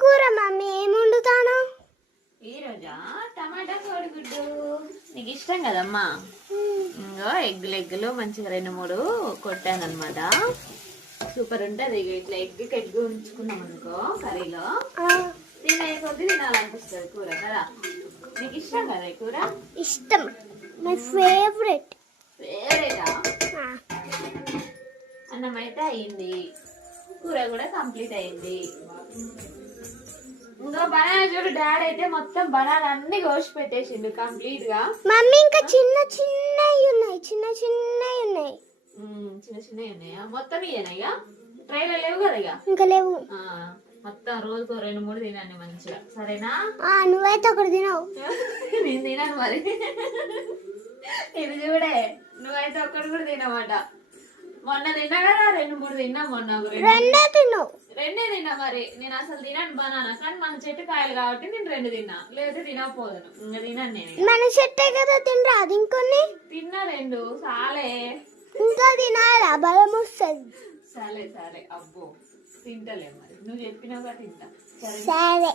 కూర మమ్మీ ఏం వండుతాను? ఈ రోజా టమాటా కోడిగుడ్డు. నీకు ఇష్టం కదమ్మా. ఇంకో ఎగ్గులు మంచిగా 2-3 కొట్టానమాట. సూపర్ ఉంటుంది. ఇట్లా ఎగ్ ఉంచుకున్నాం అనుకో కర్రీలో తినే కొద్ది తినాలనిపిస్తుంది కూర కదా. నీకు ఇష్టం కదా ఈ కూర? ఇష్టం, మై ఫేవరెట్. ఫేవరెటా? అన్నం అయితే అయింది, కూర కూడా కంప్లీట్ అయింది. ఇంకా బనానా చూడు, డాడీ అయితే మొత్తం బనానా అన్ని కోసి పెట్టేసిండు కంప్లీట్ గా. మమ్మీ ఇంకా చిన్న చిన్నవి ఉన్నాయి, చిన్న చిన్నవి ఉన్నాయా? మొత్తం ఇయ్యనయ్యా, ట్రైలో లేవు కదా ఇక. ఇంకా లేవు. మొత్తం రోజుకో 2-3 తినండి మంచిగా, సరేనా? నువ్వైతే ఒకటి తినవు. నేను తినాను మరి. ఇది చూడే, నువ్వైతే ఒక్కటి కూడా తినమాట. మొన్న తిన్నా కదా 2-3 తిన్నా. మొన్న రెండే తిన్నా. మరి నేను అసలు తినాను బనానా, కానీ మన చెట్టు కాయలు కాబట్టి నేను 2 తిన్నా, లేదా తినకపోదును. ఇంకా తిన్నాను నేను. మన చెట్టే కదా తినరా? అది ఇంకొన్ని తిన్నా 2 సాలే. ఇంకా తినాలా? బలం వస్తుంది. సరే అబ్బో తింటలే మరి, నువ్వు చెప్పినావుగా తింటా. సరే.